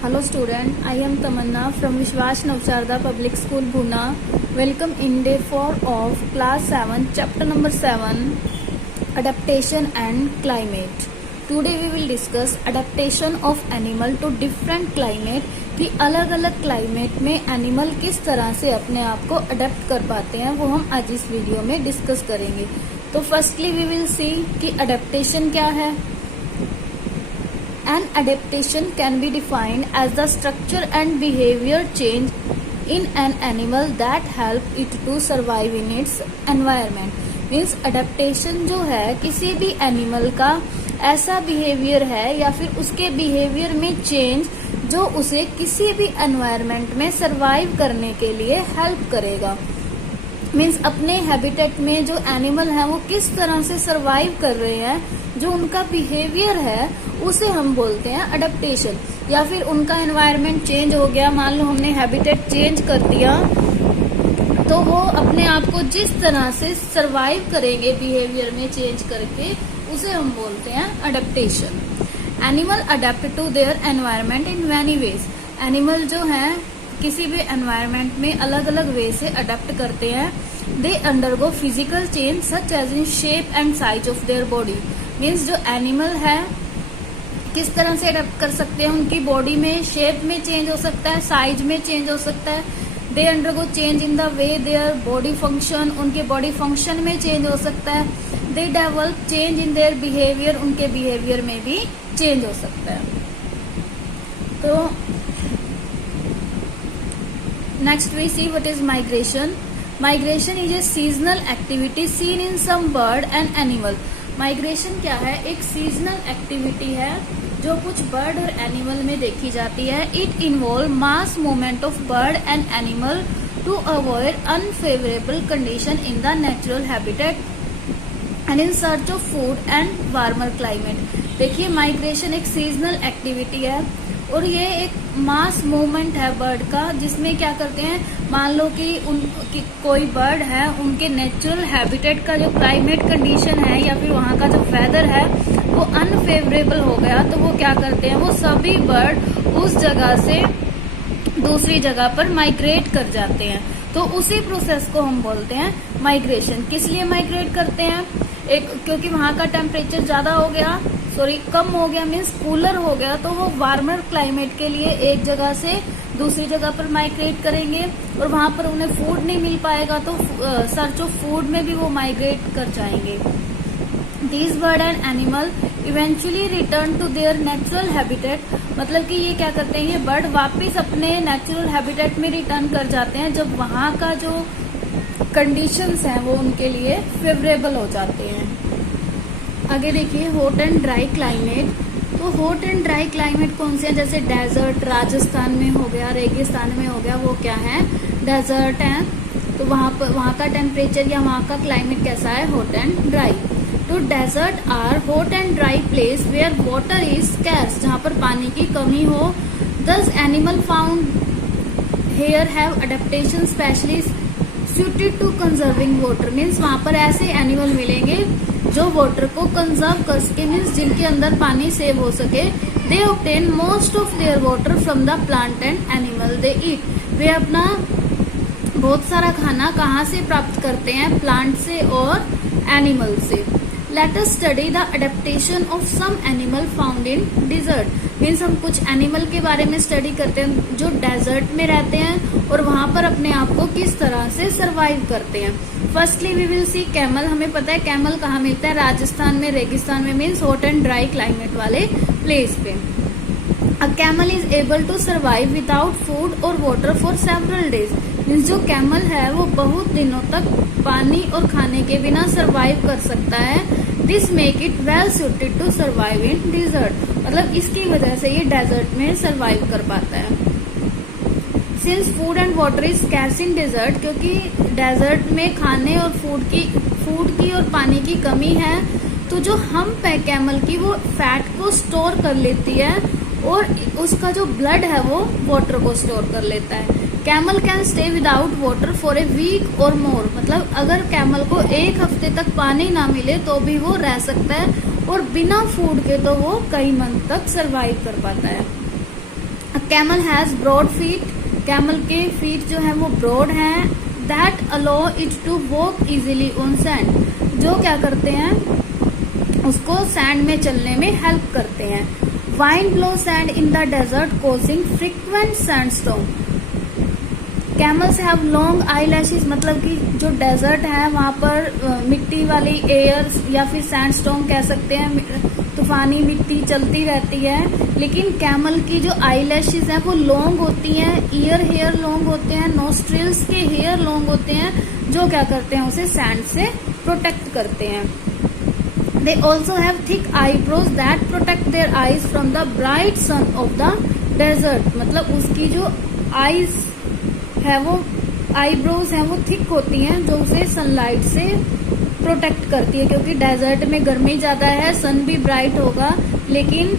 Hello student, I am Tamanna from Vishwas Navsharda Public School Buna. Welcome in day 4 of class 7 chapter number 7 adaptation and climate. Today we will discuss adaptation of animal to different climate कि अलग अलग climate में animal किस तरह से अपने आप को अडेप्ट कर पाते हैं वो हम आज इस वीडियो में डिस्कस करेंगे। तो फर्स्टली वी विल सी कि अडेप्टेशन क्या है। An adaptation can be defined as the structure and behavior change in an animal that help it to survive in its environment. Means adaptation जो है किसी भी एनिमल का ऐसा बिहेवियर है या फिर उसके बिहेवियर में चेंज जो उसे किसी भी एनवायरनमेंट में सरवाइव करने के लिए हेल्प करेगा। मीन्स अपने हैबिटेट में जो एनिमल है वो किस तरह से सरवाइव कर रहे हैं, जो उनका बिहेवियर है उसे हम बोलते हैं अडेप्टेशन। या फिर उनका एनवायरनमेंट चेंज हो गया, मान लो हमने हैबिटेट चेंज कर दिया तो वो अपने आप को जिस तरह से सरवाइव करेंगे बिहेवियर में चेंज करके उसे हम बोलते हैं adaptation. Animal adapt to their environment in many ways. Animal जो है किसी भी एनवायरनमेंट में अलग अलग वे से अडेप्ट करते हैं। They undergo physical change such as in shape and size of their body. Means जो एनिमल है किस तरह से अडेप्ट कर सकते हैं, उनकी बॉडी में शेप में चेंज हो सकता है, साइज में चेंज हो सकता है। They undergo change in the way their body function, उनके बॉडी फंक्शन में चेंज हो सकता है। They develop change in their behaviour, उनके बिहेवियर में भी चेंज हो सकता है। तो next we see what is migration. Migration is a seasonal activity seen in some bird and animal. Migration क्या है? एक seasonal activity है जो कुछ bird और animal में देखी जाती है। It involve mass movement of bird and animal to avoid unfavorable condition in the natural habitat and in search of food and warmer climate. देखिए माइग्रेशन एक सीजनल एक्टिविटी है और ये एक मास मूवमेंट है बर्ड का, जिसमें क्या करते हैं, मान लो कि कोई बर्ड है, उनके नेचुरल हैबिटेट का जो क्लाइमेट कंडीशन है या फिर वहाँ का जो वेदर है वो अनफेवरेबल हो गया तो वो क्या करते हैं, वो सभी बर्ड उस जगह से दूसरी जगह पर माइग्रेट कर जाते हैं। तो उसी प्रोसेस को हम बोलते हैं माइग्रेशन। किस लिए माइग्रेट करते हैं? क्योंकि वहाँ का टेम्परेचर ज्यादा हो गया, कम हो गया, मीन्स कूलर हो गया, तो वो वार्मर क्लाइमेट के लिए एक जगह से दूसरी जगह पर माइग्रेट करेंगे और वहां पर उन्हें फूड नहीं मिल पाएगा तो सर्च ऑफ फूड में भी वो माइग्रेट कर जाएंगे। These bird and animal eventually return to their natural habitat. मतलब कि ये क्या करते हैं, ये बर्ड वापिस अपने नेचुरल हैबिटेट में रिटर्न कर जाते हैं जब वहां का जो कंडीशंस हैं वो उनके लिए फेवरेबल हो जाते हैं। आगे देखिए हॉट एंड ड्राई क्लाइमेट। तो हॉट एंड ड्राई क्लाइमेट कौन से हैं? जैसे डेजर्ट राजस्थान में हो गया, रेगिस्तान में हो गया, वो क्या है, डेजर्ट है। तो वहाँ का टेम्परेचर या वहाँ का क्लाइमेट कैसा है, हॉट एंड ड्राई। तो desert are hot and dry place where water is scarce, जहाँ पर पानी की कमी हो। This animal found here have adaptation specially suited to conserving water। Means वहाँ पर ऐसे एनिमल मिलेंगे जो वाटर को कंजर्व कर सके, मीन्स जिनके अंदर पानी सेव हो सके। दे obtain most of their water from the plant and animal they eat। वे अपना बहुत सारा खाना कहाँ से प्राप्त करते हैं, प्लांट से और एनिमल से। Let us study the adaptation of some animal found in desert। Means हम कुछ एनिमल के बारे में स्टडी करते हैं जो डेजर्ट में रहते हैं और वहां पर अपने आप को किस तरह से सरवाइव करते हैं। Firstly we will see camel. हमें पता है कैमल कहाँ मिलता है, राजस्थान में, रेगिस्तान में, means hot and dry climate वाले प्लेस पे। A camel is able to survive without food और water for several days. Means जो कैमल है वो बहुत दिनों तक पानी और खाने के बिना सरवाइव कर सकता है। This make it well suited to survive in desert. मतलब इसकी वजह से ये डेजर्ट में सरवाइव कर पाता है। Since food and water is scarce in desert, क्योंकि डेजर्ट में खाने और फूड की और पानी की कमी है, तो जो हम्प है कैमल की वो फैट को स्टोर कर लेती है और उसका जो ब्लड है वो वाटर को स्टोर कर लेता है। Camel can stay without water for a week और मोर। मतलब अगर कैमल को एक हफ्ते तक पानी ना मिले तो भी वो रह सकता है और बिना फूड के तो वो कई मंथ तक सरवाइव कर पाता है। Camel has broad feet, camel के फीट जो है वो ब्रॉड हैं, that allow it to walk easily on sand, जो क्या करते हैं उसको सैंड में चलने में हेल्प करते हैं। Wind blow sand in the desert causing frequent sandstorm, camels have long eyelashes, मतलब कि जो डेजर्ट है वहां पर मिट्टी वाली एयर या फिर सैंडस्टॉर्म कह सकते हैं, तूफानी मिट्टी चलती रहती है, लेकिन कैमल की जो आई लैशेज है वो लॉन्ग होती हैं, ईयर हेयर लॉन्ग होते हैं, नोस्ट्रिल्स के हेयर लॉन्ग होते हैं, जो क्या करते हैं उसे सैंड से प्रोटेक्ट करते हैं। They also have thick eyebrows that protect their eyes from the bright sun of the desert, मतलब उसकी जो आईज है वो आईब्रोज है वो थिक होती हैं, जो उसे सनलाइट से प्रोटेक्ट करती है, क्योंकि डेजर्ट में गर्मी ज्यादा है, सन भी ब्राइट होगा, लेकिन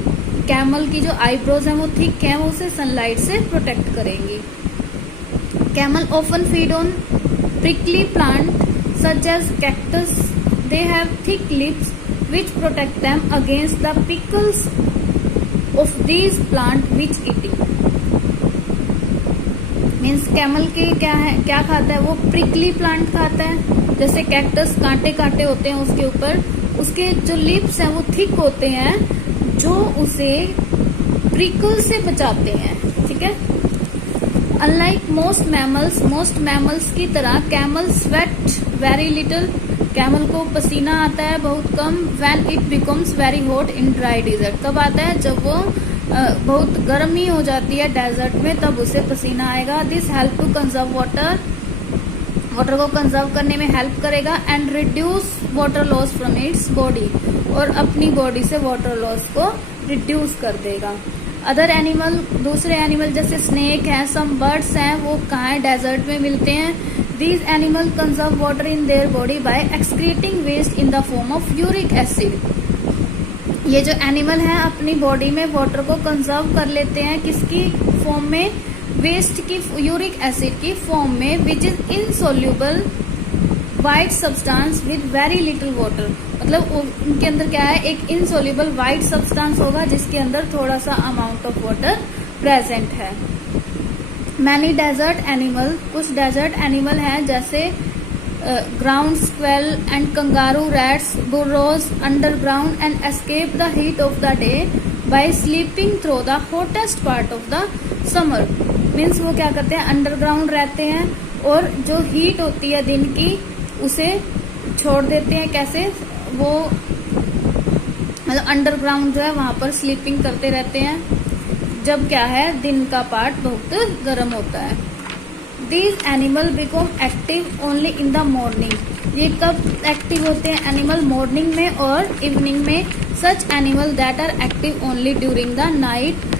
कैमल की जो आईब्रोज है वो थिक है, वो उसे सनलाइट से प्रोटेक्ट करेंगी। Camel often feed on prickly plant such as cactus, they have thick lips which protect them against the prickles of these plant which eating, means camel के क्या है, क्या खाता है वो, प्रिकली प्लांट खाता है, जैसे कैक्टस कांटे कांटे होते हैं उसके ऊपर, उसके जो लिप्स हैं वो थिक होते हैं, जो उसे प्रिकल से बचाते हैं, ठीक है। अनलाइक मोस्ट मैमल्स की तरह camel sweat very little, camel को पसीना आता है बहुत कम। When it becomes very hot in dry desert, कब आता है जब वो बहुत गर्मी हो जाती है डेजर्ट में, तब उसे पसीना आएगा। This help to conserve water, water को कंजर्व करने में हेल्प करेगा। And reduce water loss from its body, और अपनी बॉडी से वाटर लॉस को रिड्यूस कर देगा। अदर एनिमल, दूसरे एनिमल जैसे स्नेक है, सम बर्ड्स हैं, वो कहाँ है, डेजर्ट में मिलते हैं। These animal conserve water in their body by excreting waste in the form of uric acid. ये जो एनिमल है अपनी बॉडी में वाटर को कंजर्व कर लेते हैं, किसकी फॉर्म में, वेस्ट की, यूरिक एसिड की फॉर्म में, which is insoluble white substance with very little water, मतलब उनके अंदर क्या है, एक इनसोल्यूबल व्हाइट सब्सटेंस होगा जिसके अंदर थोड़ा सा अमाउंट ऑफ वाटर प्रेजेंट है। मैनी डेजर्ट एनिमल, कुछ डेजर्ट एनिमल हैं जैसे ground squirrel and kangaroo rats burrows underground and escape the heat of the day by sleeping through the hottest part of the summer. Means वो क्या करते हैं, underground रहते हैं और जो हीट होती है दिन की उसे छोड़ देते हैं। कैसे, वो मतलब अंडरग्राउंड जो है वहां पर स्लीपिंग करते रहते हैं जब क्या है, दिन का पार्ट बहुत गर्म होता है। These animal become active only in the morning, ये कब एक्टिव होते हैं, एनिमल मॉर्निंग में और इवनिंग में। Such animal that are active only during the night,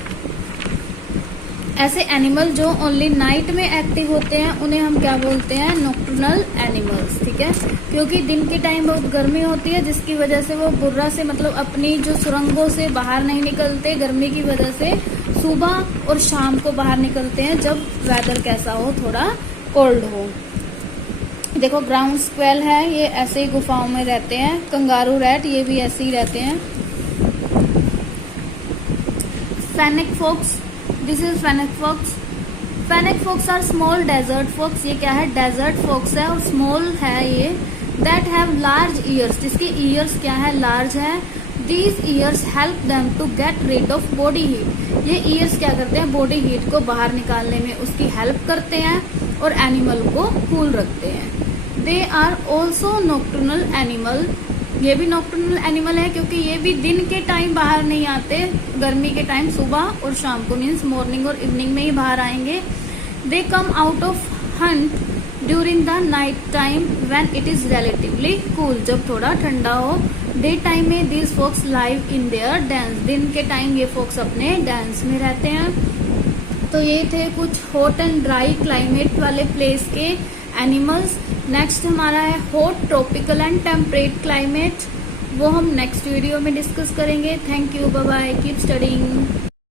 ऐसे एनिमल जो ओनली नाइट में एक्टिव होते हैं उन्हें हम क्या बोलते हैं, नॉक्टर्नल एनिमल्स, ठीक है। क्योंकि दिन के टाइम बहुत गर्मी होती है जिसकी वजह से वो बुर्रा से, मतलब अपनी जो सुरंगों से बाहर नहीं निकलते गर्मी की वजह से, सुबह और शाम को बाहर निकलते हैं जब वेदर कैसा हो, थोड़ा कोल्ड हो। देखो ग्राउंड स्क्वेल है, ये ऐसे ही गुफाओं में रहते हैं। कंगारू रैट, ये भी ऐसे ही रहते हैं। Fennec fox, this is fennec fox. Fennec fox are small desert fox, ये क्या है, डेजर्ट फॉक्स है और स्मॉल है ये। दैट हैव लार्ज ईयर्स, जिसके ईयर्स क्या है, लार्ज है। These ears help them to get rid of body heat, ये ईयर्स क्या करते हैं, बॉडी हीट को बाहर निकालने में उसकी हेल्प करते हैं और एनिमल को कूल रखते हैं। They are also nocturnal animal, ये भी नॉक्टर्नल एनिमल है क्योंकि ये भी दिन के टाइम बाहर नहीं आते, गर्मी के टाइम सुबह और शाम को, मीन्स मॉर्निंग और इवनिंग में ही बाहर आएंगे। They come out of hunt during the night time when it is relatively cool, जब थोड़ा ठंडा हो। डे टाइम में these fox live in their dens, दिन के टाइम ये फॉक्स अपने डेंस में रहते हैं। तो ये थे कुछ हॉट एंड ड्राई क्लाइमेट वाले प्लेस के एनिमल्स। नेक्स्ट हमारा है hot, tropical and temperate climate, वो हम नेक्स्ट वीडियो में डिस्कस करेंगे। Thank you, bye bye, keep studying.